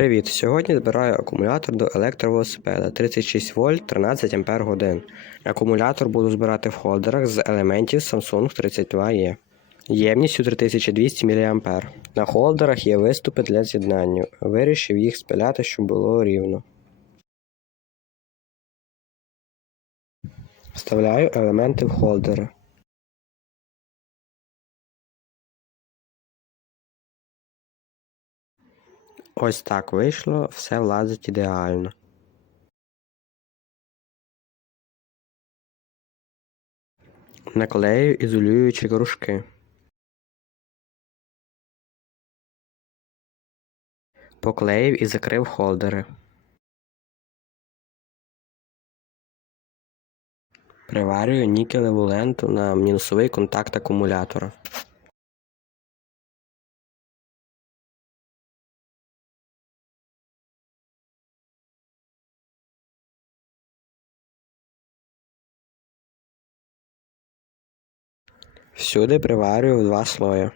Привіт! Сьогодні збираю акумулятор до електровелосипеда 36 вольт 13 ампер годин. Акумулятор буду збирати в холдерах з елементів Samsung 32E. Ємністю 3200 мА. На холдерах є виступи для з'єднання. Вирішив їх спиляти, щоб було рівно. Вставляю елементи в холдери. Ось так вийшло, все влазить ідеально. Наклею ізолюючі кружки. Поклеїв і закрив холдери. Приварюю нікелеву ленту на мінусовий контакт акумулятора. Всюди приварюю два слої.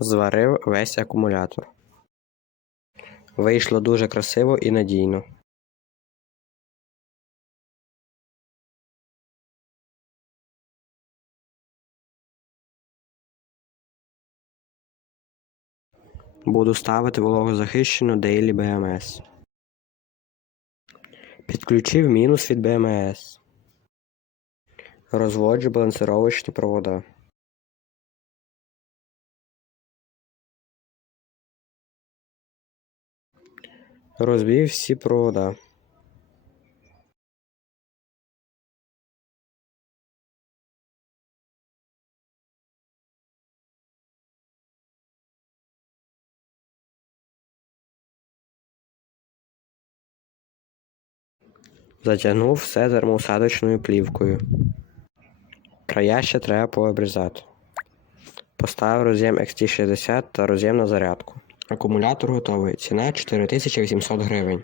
Зварив весь акумулятор. Вийшло дуже красиво і надійно. Буду ставити вологозахищену Daily BMS. Підключив мінус від BMS. Розводжу балансировочні провода. Розбив всі провода. Затягнув все термоусадочною плівкою. Края ще треба пообрізати. Поставив роз'єм XT60 та роз'єм на зарядку. Акумулятор готовий. Ціна 4800 гривень.